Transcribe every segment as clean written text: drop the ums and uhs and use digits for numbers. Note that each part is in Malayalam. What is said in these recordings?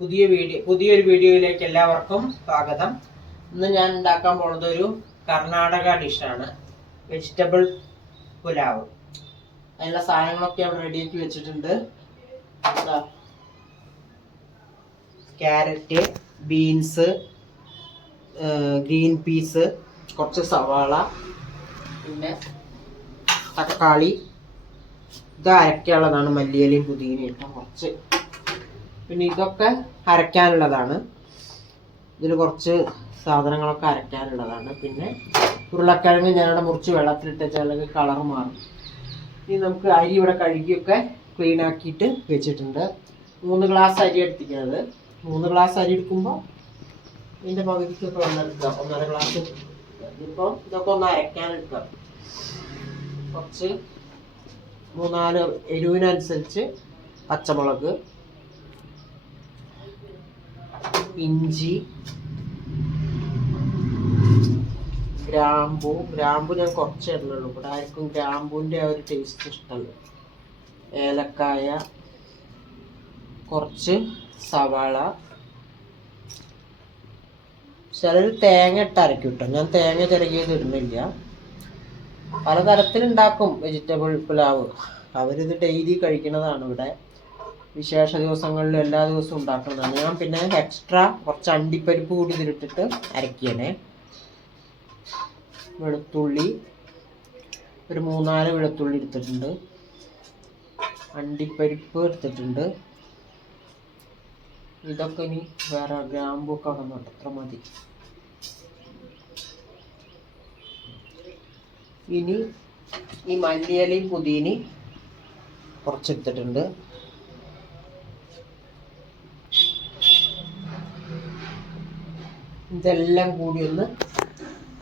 പുതിയൊരു വീഡിയോയിലേക്ക് എല്ലാവർക്കും സ്വാഗതം. ഇന്ന് ഞാൻ ഉണ്ടാക്കാൻ പോകുന്നത് ഒരു കർണാടക ഡിഷാണ്, വെജിറ്റബിൾ പുലാവ്. അതിനുള്ള സാധനങ്ങളൊക്കെ അവിടെ റെഡിയാക്കി വെച്ചിട്ടുണ്ട്. ക്യാരറ്റ്, ബീൻസ്, ഗ്രീൻ പീസ്, കുറച്ച് സവാള, പിന്നെ തക്കാളി. ഇത് അരയ്ക്കാനുള്ളതാണ്, മല്ലിയിലയും പുതിനയും ഇട്ട കുറച്ച്. പിന്നെ ഇതൊക്കെ അരയ്ക്കാനുള്ളതാണ്. ഇതിൽ കുറച്ച് സാധനങ്ങളൊക്കെ അരയ്ക്കാനുള്ളതാണ്. പിന്നെ ഉരുളക്കിഴങ്ങ് ഞാനിവിടെ മുറിച്ച് വെള്ളത്തിലിട്ട് അല്ലെങ്കിൽ കളർ മാറും. ഇനി നമുക്ക് അരി ഇവിടെ കഴുകിയൊക്കെ ക്ലീൻ ആക്കിയിട്ട് വെച്ചിട്ടുണ്ട്. 3 ഗ്ലാസ് അരി എടുത്തിരിക്കുന്നത്. 3 ഗ്ലാസ് അരി എടുക്കുമ്പോൾ ഇതിൻ്റെ പകുതിക്കൊക്കെ ഒന്നെടുക്കുക, 1.5 ഗ്ലാസ്. ഇപ്പോൾ ഇതൊക്കെ ഒന്ന് അരയ്ക്കാനെടുക്കുക. കുറച്ച് 3-4 എരിവിനനുസരിച്ച് പച്ചമുളക്, ഇഞ്ചി, ഗ്രാമ്പു ഞാൻ കുറച്ച് ഇടുന്നുള്ളൂ. ഇവിടെ ആർക്കും ഗ്രാമ്പൂൻ്റെ ആ ഒരു ടേസ്റ്റ് ഇഷ്ടമല്ല. ഏലക്കായ, കുറച്ച് സവാള. ചിലർ തേങ്ങ ഇട്ട് അരയ്ക്കും കേട്ടോ. ഞാൻ തേങ്ങ ചിരകിയത് ഇടുന്നില്ല. പലതരത്തിലുണ്ടാക്കും വെജിറ്റബിൾ പുലാവ്. അവരിത് ഡെയിലി കഴിക്കുന്നതാണ്. ഇവിടെ വിശേഷ ദിവസങ്ങളിൽ എല്ലാ ദിവസവും ഉണ്ടാക്കുന്നതാണ്. ഞാൻ പിന്നെ എക്സ്ട്രാ കുറച്ച് അണ്ടിപ്പരിപ്പ് കൂടി ഇതിലിട്ടിട്ട് അരയ്ക്കണേ. വെളുത്തുള്ളി ഒരു 3-4 വെളുത്തുള്ളി എടുത്തിട്ടുണ്ട്. അണ്ടിപ്പരിപ്പ് എടുത്തിട്ടുണ്ട്. ഇതൊക്കെ ഇനി വേറെ ഗ്രാമ്പൊക്കെ വന്നോട്ടെ, അത്ര മതി. ഇനി ഈ മല്ലിയിലയും പുതിനയും കുറച്ചെടുത്തിട്ടുണ്ട്. ഇതെല്ലാം കൂടി ഒന്ന്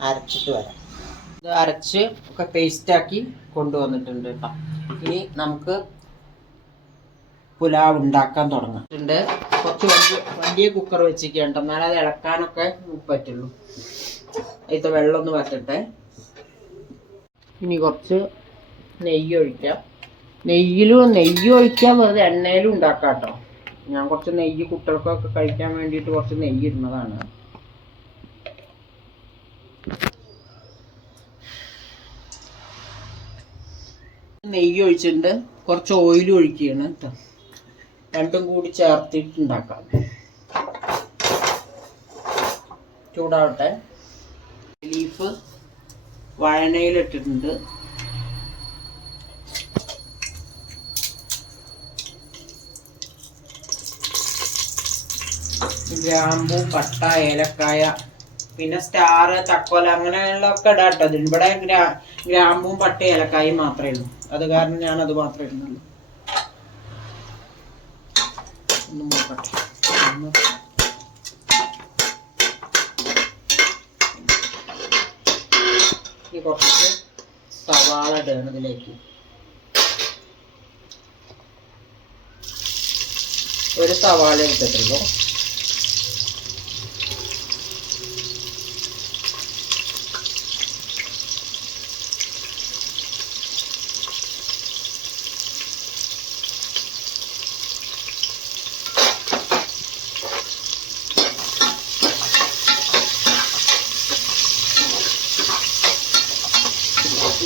അരച്ചിട്ട് വരാം. ഇത് അരച്ച് ഒക്കെ പേസ്റ്റാക്കി കൊണ്ടുവന്നിട്ടുണ്ട് കേട്ടോ. ഇനി നമുക്ക് പുലാവ് ഉണ്ടാക്കാൻ തുടങ്ങാം. കുറച്ച് വലിയ കുക്കർ വെച്ചിരിക്കേണ്ട, എന്നാലും അത് ഇളക്കാനൊക്കെ പറ്റുള്ളൂ. അതിലത്തെ വെള്ളം ഒന്ന് വറ്റട്ടെ. ഇനി കുറച്ച് നെയ്യ് ഒഴിക്കാം. നെയ്യ് ഒഴിക്കാൻ വെറുതെ എണ്ണയിലും ഉണ്ടാക്കാം കേട്ടോ. ഞാൻ കുറച്ച് നെയ്യ് കുട്ടികൾക്കൊക്കെ കഴിക്കാൻ വേണ്ടിയിട്ട് കുറച്ച് നെയ്യ് ഇടുന്നതാണ്. നെയ്യ് ഒഴിച്ചിട്ടുണ്ട്. കുറച്ച് ഓയിൽ ഒഴിക്കുകയാണ് കേട്ടോ. രണ്ടും കൂടി ചേർത്തിട്ടുണ്ടാക്കാം. ചൂടാവട്ടെ. ലീഫ് വഴനയിലിട്ടിട്ടുണ്ട്. ഗ്രാമ്പു, പട്ട, ഏലക്കായ, പിന്നെ സ്റ്റാർ, തക്കോല അങ്ങനെയുള്ളതൊക്കെ ഇടാം കേട്ടോ. അതിൽ ഇവിടെ ഗ്രാമ്പും പട്ട ഏലക്കായും മാത്രമേ ഉള്ളൂ. അത് കാരണം ഞാനത് മാത്രമേ ഇടുന്നുള്ളൂ. ഒന്ന് നോക്കട്ടെ. ഇനി കുറച്ച് സവാള ഇടണം ഇതിലേക്ക്. ഒരു സവാള എടുത്തിട്ടുള്ളൂ.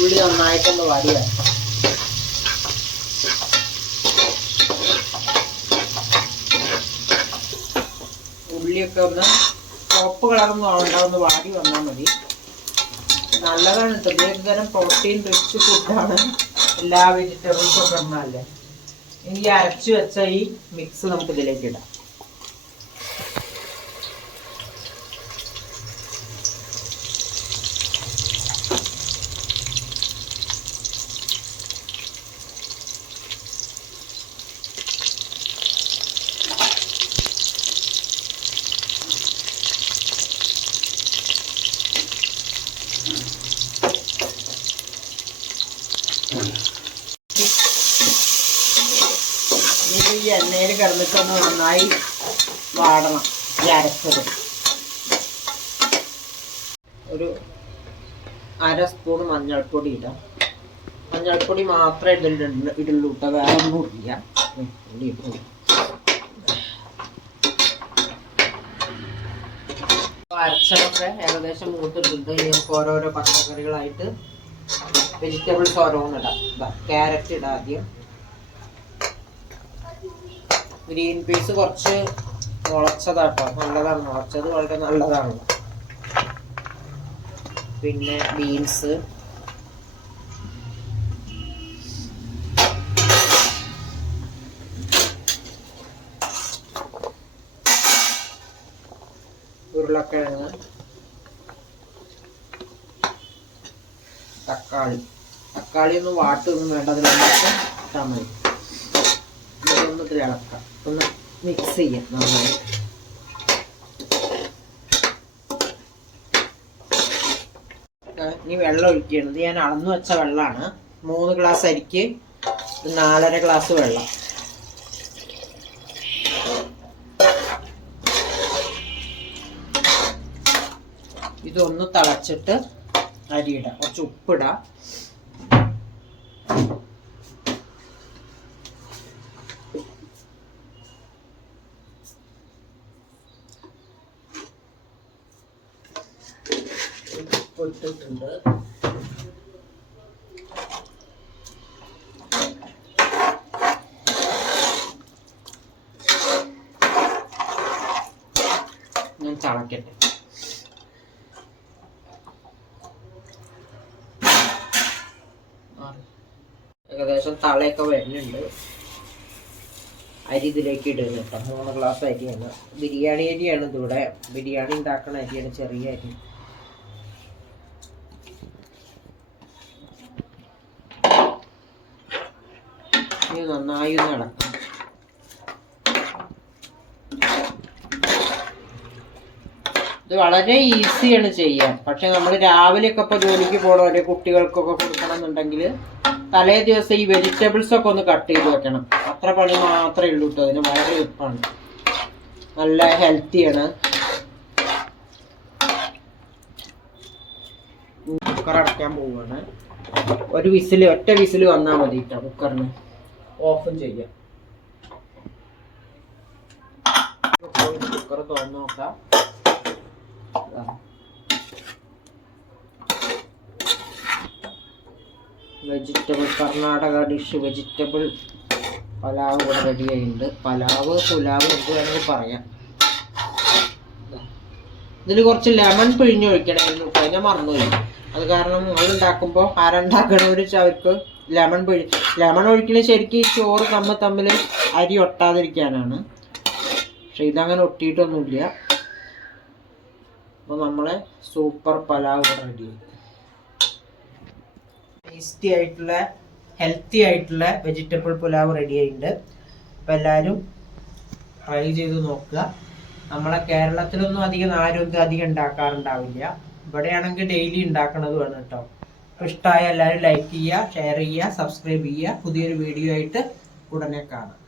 ഉള്ളി നന്നായിട്ടൊന്ന് വാടിയ ഉള്ളിയൊക്കെ ഒന്ന് ചുവപ്പ് കളറൊന്നും ആവണ്ട, ഒന്ന് വാടി വന്നാൽ മതി. നല്ലതാണ് കേട്ടോ. ഒരു തരം പ്രോട്ടീൻ റിച്ച് ഫുഡാണ്. എല്ലാ വെജിറ്റബിൾസും ഒക്കെ ഇടുന്നതല്ലേ. ഇനി അരച്ചു വെച്ച ഈ മിക്സ് നമുക്ക് ഇതിലേക്ക് ഇടാം. ഈ എണ്ണയിൽ കിടന്നിട്ടൊന്ന് നന്നായി വാടണം ഈ അരച്ചത്. ഒരു 1/2 സ്പൂൺ മഞ്ഞൾപ്പൊടി ഇടാം. മഞ്ഞൾപ്പൊടി മാത്രമേ ഇടുള്ളൂ കേട്ടോ, വേറെ ഒന്നും ഇല്ല. അരച്ചതൊക്കെ ഏകദേശം മൂത്തിട്ടുണ്ട്. ഇനി നമുക്ക് ഓരോരോ പച്ചക്കറികളായിട്ട് വെജിറ്റബിൾസ് ഓരോന്നിടാം. ക്യാരറ്റ് ഇടാം ആദ്യം. ഗ്രീൻ പീസ് കുറച്ച് മുളച്ചതാട്ടോ, നല്ലതാണ്. മുളച്ചത് വളരെ നല്ലതാണ്. പിന്നെ ബീൻസ്, ഉരുളക്കിഴങ്ങ്, തക്കാളി ഒന്നും വാട്ടൊന്നും വേണ്ട, അതിലൊക്കെ ഇട്ടാൽ മതി. ഇതൊന്ന് ഇളക്കാം, ഒന്ന് മിക്സ് ചെയ്യാം നന്നായി. ഇനി വെള്ളം ഒഴിക്കുകയാണ്. ഞാൻ അളന്നു വെച്ച വെള്ളമാണ്. 3 ഗ്ലാസ് അരിക്ക് 4.5 ഗ്ലാസ് വെള്ളം. ഇതൊന്ന് തിളച്ചിട്ട് അരിയിടാം. കുറച്ച് ഉപ്പിടാം. ഉപ്പിട്ടിട്ടുണ്ട്. ഞാൻ തിളക്കട്ടെ. ഏകദേശം തളയൊക്കെ വരുന്നുണ്ട്. അരി ഇതിലേക്ക് ഇടുന്നു കേട്ടോ. 3 ഗ്ലാസ് അരിയാണ്. ബിരിയാണി അരിയാണ് ഇതിവിടെ. ബിരിയാണി ഉണ്ടാക്കുന്ന അരിയാണ്, ചെറിയ അരി. ഇനി നന്നായി ഒന്ന് ഇളക്കാം. ഇത് വളരെ ഈസിയാണ് ചെയ്യാൻ. പക്ഷെ നമ്മൾ രാവിലെയൊക്കെ ഇപ്പോൾ ജോലിക്ക് പോകണവരെ കുട്ടികൾക്കൊക്കെ കൊടുക്കണം എന്നുണ്ടെങ്കിൽ തലേ ദിവസം ഈ വെജിറ്റബിൾസ് ഒക്കെ ഒന്ന് കട്ട് ചെയ്ത് വെക്കണം. അത്ര പണി മാത്രമേ ഉള്ളൂ കേട്ടോ. അതിന് വളരെ എളുപ്പമാണ്, നല്ല ഹെൽത്തിയാണ്. കുക്കർ അടയ്ക്കാൻ പോവുകയാണ്. ഒറ്റ വിസിൽ വന്നാൽ മതി കേട്ടോ. കുക്കറിന് ഓഫും ചെയ്യാം. കുക്കർ തുറന്നു നോക്കാം. Vegetable Karnataka dish vegetable pulao ഇവിടെ റെഡി ആയിട്ടുണ്ട്. പുലാവ് എന്ത് വേണമെങ്കിൽ പറയാം. ഇതിൽ കുറച്ച് ലെമൺ പിഴിഞ്ഞൊഴിക്കണമായിരുന്നു കേട്ടോ. ഞാൻ മറന്നുപോയി. അത് കാരണം നിങ്ങൾ ഉണ്ടാക്കുമ്പോൾ ആരുണ്ടാക്കണവർ അവർക്ക് ലെമൺ ഒഴിക്കണത് ശരിക്കും ചോറ് തമ്മിൽ അരി ഒട്ടാതിരിക്കാനാണ്. പക്ഷെ ഇതങ്ങനെ ഒട്ടിയിട്ടൊന്നുമില്ല. അപ്പോൾ നമ്മളെ സൂപ്പർ പലാവ് റെഡിയായി. ടേസ്റ്റി ആയിട്ടുള്ള ഹെൽത്തി ആയിട്ടുള്ള വെജിറ്റബിൾ പുലാവ് റെഡി ആയിട്ടുണ്ട്. അപ്പോൾ എല്ലാവരും ട്രൈ ചെയ്ത് നോക്കുക. നമ്മളെ കേരളത്തിലൊന്നും ആരും അധികം ഉണ്ടാക്കാറുണ്ടാവില്ല. ഇവിടെയാണെങ്കിൽ ഡെയിലി ഉണ്ടാക്കണതുമാണ് കേട്ടോ. അപ്പോൾ ഇഷ്ടമായ എല്ലാവരും ലൈക്ക് ചെയ്യുക, ഷെയർ ചെയ്യുക, സബ്സ്ക്രൈബ് ചെയ്യുക. പുതിയൊരു വീഡിയോ ആയിട്ട് ഉടനെ കാണാം.